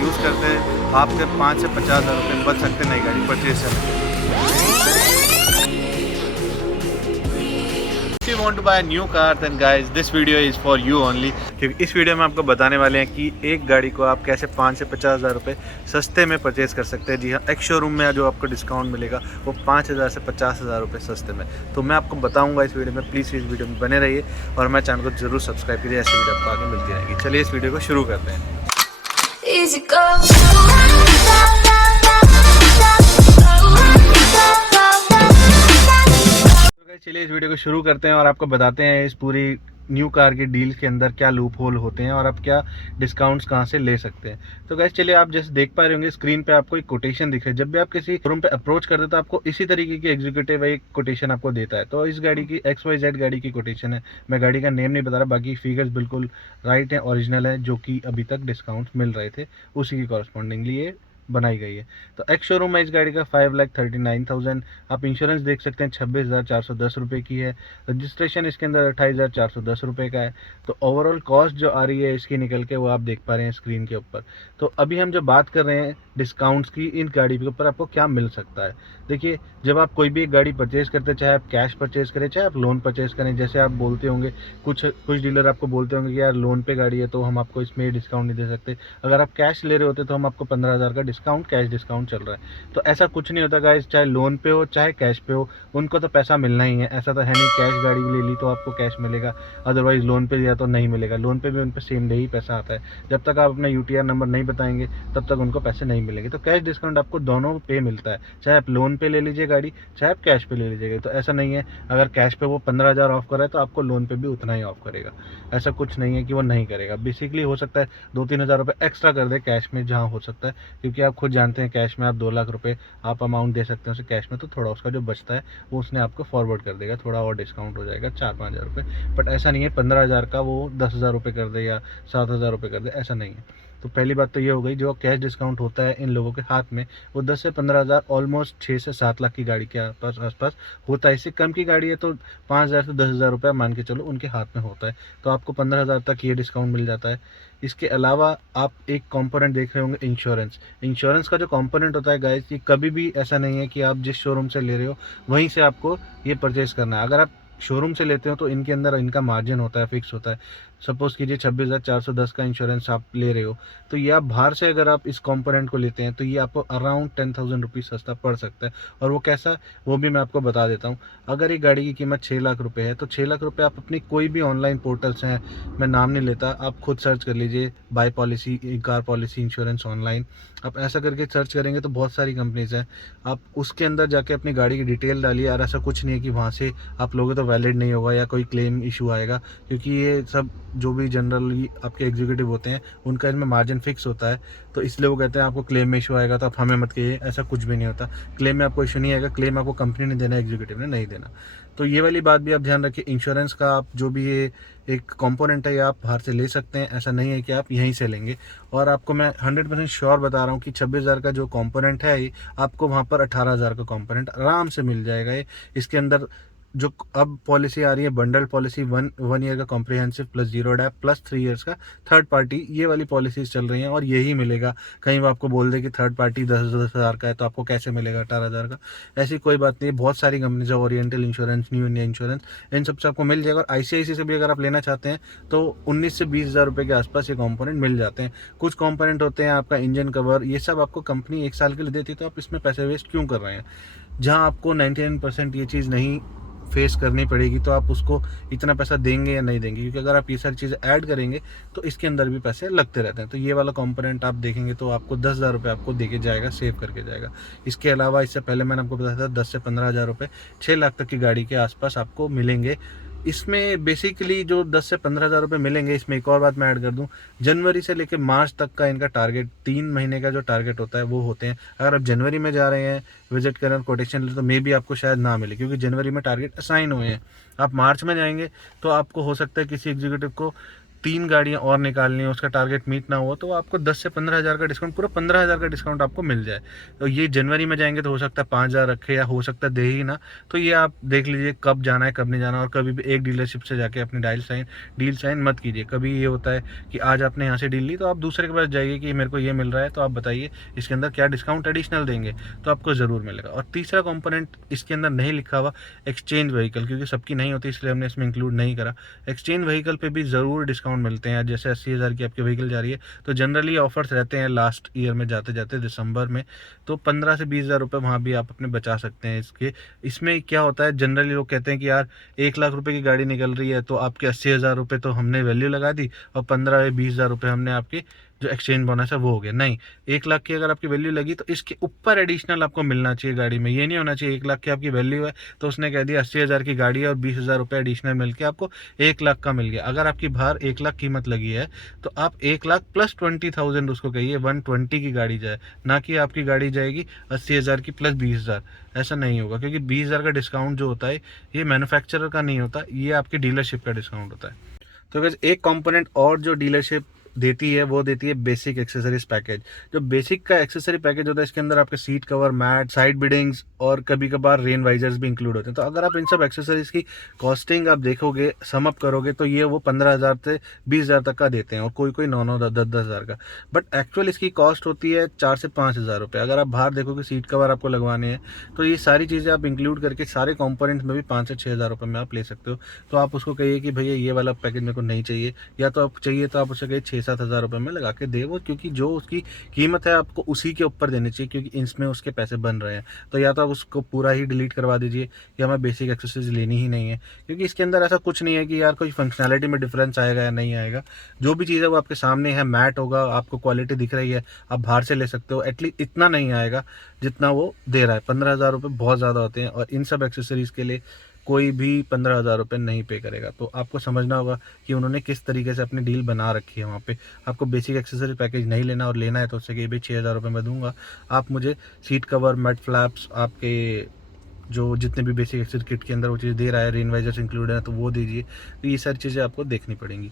Use करते हैं आपके 5 से 50 हज़ार रुपये बच सकते हैं नई गाड़ी परचेज करने के। If you want to buy a new car then guys this video is for you only, क्योंकि इस वीडियो में आपको बताने वाले हैं कि एक गाड़ी को आप कैसे 5 से 50 हज़ार रुपये सस्ते में परचेज़ कर सकते हैं। जी हाँ, एक शोरूम में जो आपको डिस्काउंट मिलेगा वो 5,000 से 50,000 रुपये सस्ते में। तो मैं आपको बताऊंगा इस वीडियो में, प्लीज़ इस वीडियो में बने रहिए और मैं चैनल को जरूर सब्सक्राइब कीजिए, ऐसी वीडियो आपको आगे मिलती रहेगी। चलिए इस वीडियो को शुरू करते हैं। चलिए इस वीडियो को शुरू करते हैं और आपको बताते हैं इस पूरी न्यू कार की डील के अंदर क्या लूप होल होते हैं और आप क्या डिस्काउंट्स कहाँ से ले सकते हैं। तो गाइस चलिए, आप जैसे देख पा रहे होंगे स्क्रीन पे आपको एक कोटेशन दिख रहा है। जब भी आप किसी शोरूम पे अप्रोच करते हैं तो आपको इसी तरीके की एग्जीक्यूटिव एक कोटेशन आपको देता है। तो इस गाड़ी की XYZ गाड़ी की कोटेशन है, मैं गाड़ी का नेम नहीं बता रहा, बाकी फिगर्स बिल्कुल राइट है, ओरिजिनल है, जो कि अभी तक डिस्काउंट मिल रहे थे उसी की कॉरस्पॉन्डिंगली ये बनाई गई है। तो एक्स शोरूम में इस गाड़ी का 5,39,000, आप इंश्योरेंस देख सकते हैं 26,410 रुपये की है। रजिस्ट्रेशन इसके अंदर 28,410 रुपये का है। तो ओवरऑल कॉस्ट जो आ रही है इसकी निकल के वो आप देख पा रहे हैं स्क्रीन के ऊपर। तो अभी हम जो बात कर रहे हैं डिस्काउंट्स की, इन गाड़ी के ऊपर आपको क्या मिल सकता है। देखिए, जब आप कोई भी एक गाड़ी परचेज़ करते हैं, चाहे आप कैश परचेज़ करें चाहे आप लोन परचेज़ करें, जैसे आप बोलते होंगे कुछ डीलर आपको बोलते होंगे कि यार लोन पे गाड़ी है तो हम आपको इसमें डिस्काउंट नहीं दे सकते, अगर आप कैश ले रहे होते तो हम आपको 15,000 का डिस्काउंट कैश डिस्काउंट चल रहा है। तो ऐसा कुछ नहीं होता गाइस, चाहे लोन पे हो चाहे कैश पे हो, उनको तो पैसा मिलना ही है। ऐसा तो है नहीं कैश गाड़ी ले ली तो आपको कैश मिलेगा, अदरवाइज लोन पे लिया तो नहीं मिलेगा। लोन पे भी उन पर सेम डे ही पैसा आता है। जब तक आप अपना UTR नंबर नहीं बताएंगे तब तक उनको पैसे नहीं मिलेंगे। तो कैश डिस्काउंट आपको दोनों पे मिलता है, चाहे आप लोन पे ले लीजिए गाड़ी चाहे आप कैश पे ले लीजिएगा। तो ऐसा नहीं है अगर कैश पे वो 15,000 ऑफ कर रहा है तो आपको लोन पे भी उतना ही ऑफ करेगा, ऐसा कुछ नहीं है कि वो नहीं करेगा। बेसिकली हो सकता है 2-3 हज़ार रुपये एक्स्ट्रा कर दे कैश में, जहाँ हो सकता है, क्योंकि आप खुद जानते हैं कैश में आप 2 लाख रुपये आप अमाउंट दे सकते हैं उसे कैश में, तो थोड़ा उसका जो बचता है वो उसने आपको फॉरवर्ड कर देगा, थोड़ा और डिस्काउंट हो जाएगा 4-5 हज़ार रुपये। बट ऐसा नहीं है 15,000 का वो 10,000 रुपये कर दे या 7,000 रुपये कर दे, ऐसा नहीं है। तो पहली बात तो ये हो गई, जो कैश डिस्काउंट होता है इन लोगों के हाथ में वो 10 से 15,000, ऑलमोस्ट 6 से 7 लाख की गाड़ी के आसपास होता है। इससे कम की गाड़ी है तो 5,000 से 10,000 रुपये मान के चलो उनके हाथ में होता है। तो आपको 15,000 तक ये डिस्काउंट मिल जाता है। इसके अलावा आप एक कंपोनेंट देख रहे होंगे, इंश्योरेंस का जो कंपोनेंट होता है गाइस, ये कभी भी ऐसा नहीं है कि आप जिस शोरूम से ले रहे हो वहीं से आपको ये परचेज़ करना है। अगर आप शोरूम से लेते हो तो इनके अंदर इनका मार्जिन होता है, फिक्स होता है। सपोज़ कीजिए 26,410 का इंश्योरेंस आप ले रहे हो, तो ये आप बाहर से अगर आप इस कंपोनेंट को लेते हैं तो ये आपको अराउंड 10,000 रुपीज़ सस्ता पड़ सकता है। और वो कैसा, वो भी मैं आपको बता देता हूँ। अगर एक गाड़ी की कीमत 6 लाख रुपये है तो 6 लाख रुपये आप अपनी कोई भी ऑनलाइन पोर्टल्स हैं, मैं नाम नहीं लेता, आप खुद सर्च कर लीजिए buy policy, car policy insurance online, आप ऐसा करके सर्च करेंगे तो बहुत सारी कंपनीज़ हैं। आप उसके अंदर जाके अपनी गाड़ी की डिटेल डालिए, और ऐसा कुछ नहीं है कि वहाँ से आप लोगे तो वैलिड नहीं होगा या कोई क्लेम इशू आएगा, क्योंकि ये सब जो भी जनरली आपके एग्जीक्यूटिव होते हैं उनका इसमें मार्जिन फिक्स होता है। तो इसलिए वो कहते हैं आपको क्लेम में इशू आएगा तो आप हमें मत कहिए, ऐसा कुछ भी नहीं होता। क्लेम में आपको इशू नहीं आएगा, क्लेम आपको कंपनी ने देना है, एग्जीक्यूटिव ने नहीं देना। तो ये वाली बात भी आप ध्यान रखिए। इंश्योरेंस का आप जो भी ये एक कंपोनेंट है ये आप बाहर से ले सकते हैं, ऐसा नहीं है कि आप यहीं से लेंगे। और आपको मैं 100% श्योर बता रहा हूँ कि 26,000 का जो कंपोनेंट है ये आपको वहाँ पर 18,000 का कंपोनेंट आराम से मिल जाएगा। ये इसके अंदर जो अब पॉलिसी आ रही है बंडल पॉलिसी, वन ईयर का comprehensive plus zero dep plus 3 years का थर्ड पार्टी, ये वाली पॉलिसीज चल रही हैं और यही मिलेगा। कहीं वो आपको बोल दे कि थर्ड पार्टी 10,000 का है तो आपको कैसे मिलेगा 18,000 का, ऐसी कोई बात नहीं है। बहुत सारी कंपनीज है, oriental insurance, new India insurance, इन सबसे आपको मिल जाएगा। और ICICI से भी अगर आप लेना चाहते हैं तो 19 से 20,000 रुपये के आसपास ये कॉम्पोनेंट मिल जाते हैं। कुछ कॉम्पोनेंट होते हैं आपका इंजन कवर, ये सब आपको कंपनी 1 साल के लिए देती है, तो आप इसमें पैसे वेस्ट क्यों कर रहे हैं। जहाँ आपको 99% ये चीज़ नहीं फेस करनी पड़ेगी तो आप उसको इतना पैसा देंगे या नहीं देंगे, क्योंकि अगर आप ये सारी चीज़ें ऐड करेंगे तो इसके अंदर भी पैसे लगते रहते हैं। तो ये वाला कंपोनेंट आप देखेंगे तो आपको 10,000 रुपये आपको देके जाएगा, सेव करके जाएगा। इसके अलावा इससे पहले मैंने आपको बताया था 10 से 15,000 रुपये 6 लाख तक की गाड़ी के आसपास आपको मिलेंगे। इसमें बेसिकली जो 10 से 15,000 रुपये मिलेंगे, इसमें एक और बात मैं ऐड कर दूं, जनवरी से लेकर मार्च तक का इनका टारगेट, 3 महीने का जो टारगेट होता है वो होते हैं। अगर आप जनवरी में जा रहे हैं विजिट करें कोटेशन ले तो मे भी आपको शायद ना मिले, क्योंकि जनवरी में टारगेट असाइन हुए हैं। आप मार्च में जाएंगे तो आपको हो सकता है किसी एग्जीक्यूटिव को 3 गाड़ियाँ और निकालनी है, उसका टारगेट मीट ना हुआ, तो आपको 10 से 15,000 का डिस्काउंट, पूरा 15,000 का डिस्काउंट आपको मिल जाए। तो ये जनवरी में जाएंगे तो हो सकता है 5,000 रखे, या हो सकता है दे ही ना। तो ये आप देख लीजिए कब जाना है कब नहीं जाना, और कभी भी एक डीलरशिप से जाके अपनी डील साइन मत कीजिए। कभी ये होता है कि आज आपने यहाँ से डील ली, तो आप दूसरे के पास जाइए कि मेरे को ये मिल रहा है, तो आप बताइए इसके अंदर क्या डिस्काउंट एडिशनल देंगे, तो आपको ज़रूर मिलेगा। और तीसरा कंपोनेंट इसके अंदर नहीं लिखा हुआ, एक्सचेंज व्हीकल, क्योंकि सबकी नहीं होती इसलिए हमने इसमें इंक्लूड नहीं करा। एक्सचेंज व्हीकल पे भी ज़रूर डिस्काउंट मिलते हैं। जैसे 80,000 की आपकी व्हीकल जा रही है, तो जनरली ऑफर्स रहते हैं लास्ट ईयर में जाते जाते दिसंबर में, तो 15 से 20,000 रुपये वहाँ भी आप अपने बचा सकते हैं इसके। इसमें क्या होता है, जनरली लोग कहते हैं कि यार 1 लाख रुपए की गाड़ी निकल रही है, तो आपके 80,000 रुपये तो हमने वैल्यू लगा दी, और 15 या 20,000 रुपये हमने आपकी जो एक्सचेंज बोनस है वो हो गया। नहीं, 1 लाख की अगर आपकी वैल्यू लगी, तो इसके ऊपर एडिशनल आपको मिलना चाहिए गाड़ी में। ये नहीं होना चाहिए 1 लाख की आपकी वैल्यू है तो उसने कह दिया 80,000 की गाड़ी है और 20,000 रुपये एडिशनल मिल के आपको 1 लाख का मिल गया। अगर आपकी बाहर 1 लाख कीमत लगी है, तो आप 1 लाख प्लस 20,000 उसको कहिए, 120 की गाड़ी जाए, ना कि आपकी गाड़ी जाएगी 80,000 की प्लस 20,000। ऐसा नहीं होगा, क्योंकि 20,000 का डिस्काउंट जो होता है ये मैन्युफैक्चरर का नहीं होता, ये आपकी डीलरशिप का डिस्काउंट होता है। तो बस एक कंपोनेंट और जो डीलरशिप देती है वो देती है बेसिक एक्सेसरीज पैकेज। जो बेसिक का एक्सेसरी पैकेज होता है, इसके अंदर आपके seat cover, mat, side beadings और कभी कभार रेन वाइजर्स भी इंक्लूड होते हैं। तो अगर आप इन सब एक्सेसरीज की कॉस्टिंग आप देखोगे, सम अप करोगे, तो ये वो 15,000 से 20,000 तक का देते हैं, और कोई कोई 9-9, 10-10 हज़ार का। बट एक्चुअल इसकी कॉस्ट होती है 4 से 5,000 रुपये। अगर आप बाहर देखोगे सीट कवर आपको लगवाने हैं, तो ये सारी चीज़ें आप इंक्लूड करके सारे कॉम्पोनेंट्स में भी 5 से 6,000 रुपये में आप ले सकते हो। तो आप उसको कहिए कि भैया ये वाला पैकेज मेरे को नहीं चाहिए, या तो आप चाहिए तो आप उसे कहिए 6-7 हज़ार रुपये में लगा के दे वो, क्योंकि जो उसकी कीमत है आपको उसी के ऊपर देनी चाहिए, क्योंकि इसमें उसके पैसे बन रहे हैं। तो या तो आप उसको पूरा ही डिलीट करवा दीजिए, या हमें बेसिक एक्सेसरीज लेनी ही नहीं है, क्योंकि इसके अंदर ऐसा कुछ नहीं है कि यार कोई फंक्शनैलिटी में डिफरेंस आएगा या नहीं आएगा। जो भी चीज़ है वो आपके सामने है, मैट होगा, आपको क्वालिटी दिख रही है, आप बाहर से ले सकते हो। एटलीस्ट इतना नहीं आएगा जितना वो दे रहा है। 15,000 रुपये बहुत ज़्यादा होते हैं, और इन सब एक्सेसरीज़ के लिए कोई भी 15,000 रुपये नहीं पे करेगा। तो आपको समझना होगा कि उन्होंने किस तरीके से अपनी डील बना रखी है वहाँ पे। आपको बेसिक एक्सेसरी पैकेज नहीं लेना और लेना है तो उससे कि भाई 6,000 रुपये मैं दूंगा, आप मुझे सीट कवर, मैट फ्लैप्स, आपके जो जितने भी बेसिक एक्सेसरी किट के अंदर वो चीज़ दे रहा है, रेन वाइजर्स इंक्लूड है तो वो दीजिए। तो ये सारी चीज़ें आपको देखनी पड़ेंगी।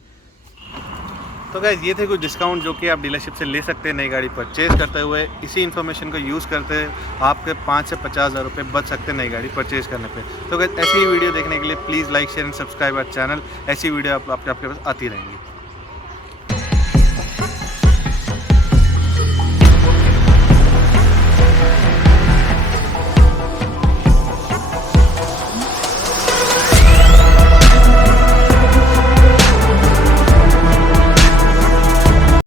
तो गाइस ये थे कुछ डिस्काउंट जो कि आप डीलरशिप से ले सकते हैं नई गाड़ी परचेज करते हुए। इसी इन्फॉर्मेशन को यूज़ करते हुए आपके 5 से 50,000 रुपये बच सकते हैं नई गाड़ी परचेज करने पे। तो गाइस ऐसी ही वीडियो देखने के लिए please like, share and subscribe our channel. ऐसी वीडियो आपके पास आती रहेंगी।